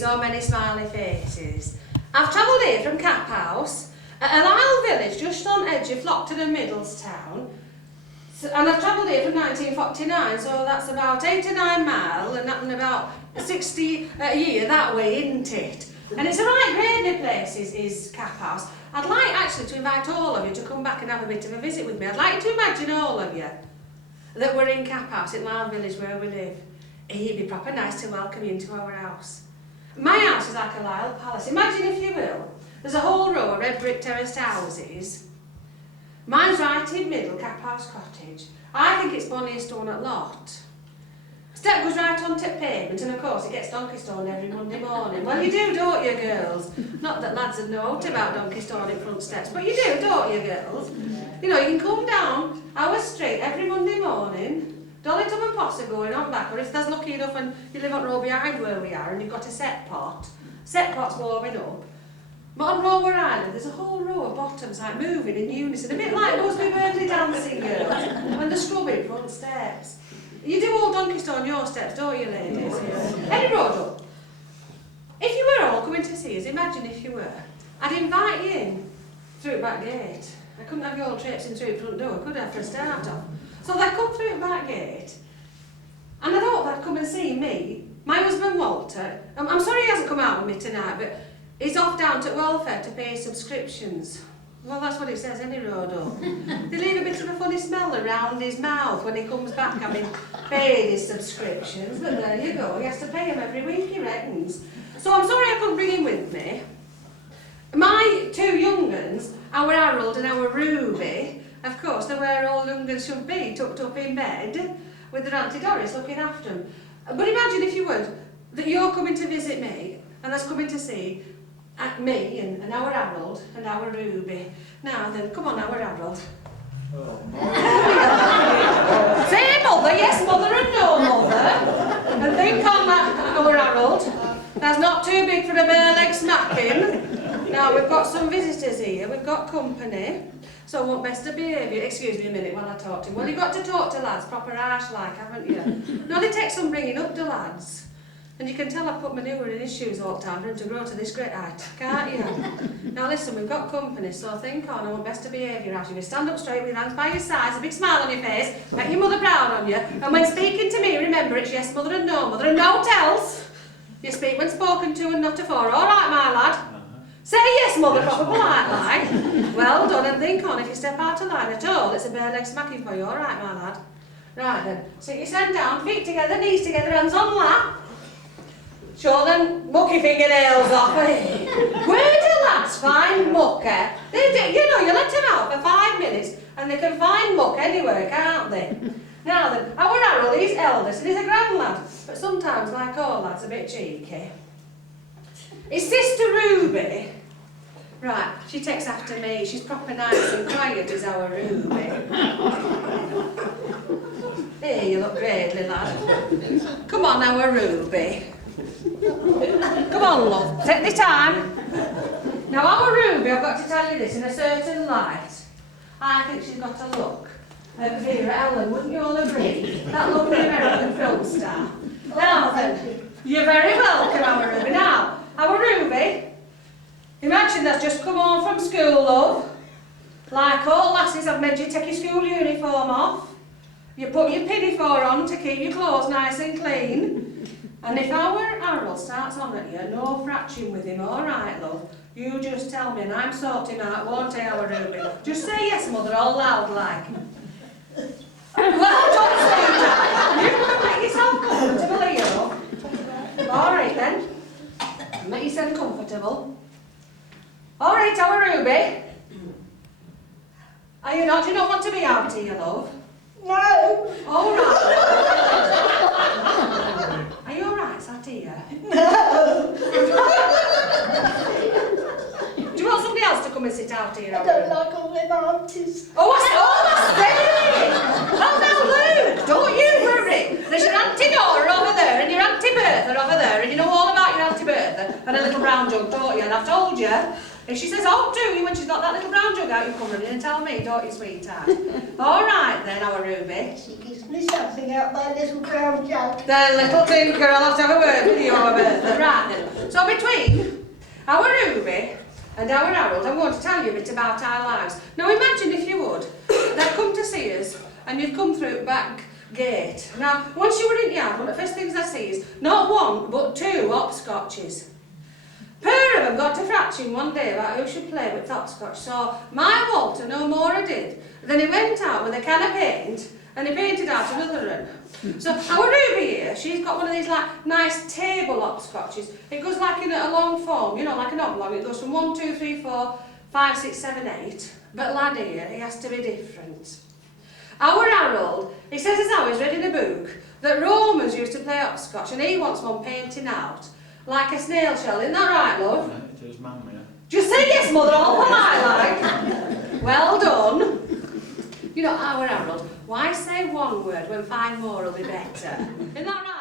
so many smiley faces. I've travelled here from Cap House, a little village just on edge of Lockwood and Middlestown. And I've travelled here from 1949, so that's about 8 or 9 miles, and that's about 60 a year that way, isn't it? And it's a right gravely place, is Cap House. I'd like actually to invite all of you to come back and have a bit of a visit with me. I'd like you to imagine all of you that we're in Cap House, in Lyle Village where we live. It'd be proper nice to welcome you into our house. My house is like a Lyle palace. Imagine, if you will, there's a whole row of red brick terraced houses. Mine's right in middle, Cap House Cottage. I think it's bonniest one at lot. Step goes right onto pavement, and of course it gets donkey stoned every Monday morning. Well, you do, don't you, girls? Not that lads would know out about donkey stoning front steps, but you do, don't you, girls? You know, you can come down our street every Monday morning, dolly tub and posse going on back, or if there's lucky enough and you live on the road behind where we are and you've got a set pot's warming up. But on row where I live, there's a whole row of bottoms like moving in unison, a bit like those wee birthday dancing girls, and the scrubbing front steps. You do all donkey stone your steps, don't you, ladies? Any road up. If you were all coming to see us, imagine if you were, I'd invite you in through the back gate. I couldn't have you all traipsing through the front door, could I, for a start off? So they'd come through the back gate, and I thought they'd come and see me, my husband Walter. I'm sorry he hasn't come out with me tonight, but he's off down to welfare to pay subscriptions. Well, that's what it says, any road up. They leave a bit of a funny smell around his mouth when he comes back having paid his subscriptions, but there you go, he has to pay them every week, he reckons. So I'm sorry I couldn't bring him with me. My 2 young uns, our Harold and our Ruby, of course, they're where all young uns should be, tucked up in bed, with their Auntie Doris looking after them. But imagine, if you would, that you're coming to visit me, and that's coming to see me and our Harold and our Ruby. Now then, come on, our Harold. Oh, Say mother, yes mother and no mother. And think on that, our Harold. That's not too big for a bare leg smacking. Now we've got some visitors here, we've got company. So I want best to behaviour. Excuse me a minute while I talk to him. Well, you've got to talk to lads, proper harsh like, haven't you? No, it takes some bringing up to lads. And you can tell I've put manure in his shoes all the time for him to grow to this great height, can't you? Now listen, we've got company, so think on, I want best to behaviour out of you. Stand up straight with your hands by your sides, a big smile on your face, make your mother proud on you. And when speaking to me, remember it's yes mother and no else. You speak when spoken to and not afore. All right, my lad? Say yes mother, proper polite like. Well done, and think on, if you step out of line at all, it's a bare leg smacking for you. All right, my lad? Right then, sit your head down, feet together, knees together, hands on lap. Show them mucky fingernails off. Where do lads find muck? They do, you know, you let them out for 5 minutes and they can find muck anywhere, can't they? Now then, our Harold, he's eldest and he's a grand lad, but sometimes, like all lads, a bit cheeky. His sister Ruby, right, she takes after me, she's proper nice and quiet, is our Ruby. Here, you look gradely, lad. Come on, our Ruby. Come on, love, take the time. Now, our Ruby, I've got to tell you this, in a certain light, I think she's got a look of Vera Ellen, wouldn't you all agree? That lovely American film star. Now then, you're very welcome, our Ruby. Now, our Ruby, imagine that's just come home from school, love. Like all lasses, I've made you take your school uniform off. You put your pinafore on to keep your clothes nice and clean. And if our Harold starts on at you, no fratching with him, all right, love? You just tell me and I'm sorting out, won't I, our Ruby? Just say yes, mother, all loud like. Well, don't say that. You want to make yourself comfortable, are you? All right, then. Make yourself comfortable. All right, our Ruby. Are you not? Do you not want to be out here, love? No. All right. Are you all right, sat here? No. Do you want somebody else to come and sit out here? I don't like all them aunties. Oh, I see! Oh, now, Luke, don't you worry. There's your Auntie Nora over there and your Auntie Bertha over there, and you know all about your Auntie Bertha and a little brown jug, don't you? And I've told you, If she says, oh, do you, when she's got that little brown jug out, you come running and tell me, don't you, sweetheart? All right then, our Ruby. She gives me something out my little brown jug. The little tinker, I'll have to have a word with you over birthday. Right then. So between our Ruby and our Harold, I'm going to tell you a bit about our lives. Now imagine if you would, they'd come to see us and you'd come through the back gate. Now, once you were in the yard, one of the first things I see is not one, but two hopscotches. Pair of them got to fratching one day about who should play with hopscotch. So my Walter no more did. Then he went out with a can of paint and he painted out another one. So our Ruby here, she's got one of these like nice table hopscotches. It goes like in a long form, you know, like an oblong. It goes from 1, 2, 3, 4, 5, 6, 7, 8. But lad here, he has to be different. Our Harold, he says as how he's read in a book that Romans used to play hopscotch and he wants one painting out like a snail shell. Isn't that right, love? Yeah, it is, ma'am, yeah. Just say yes, mother, all polite like. Well done. You know, our Harold, why say one word when 5 more will be better? Isn't that right?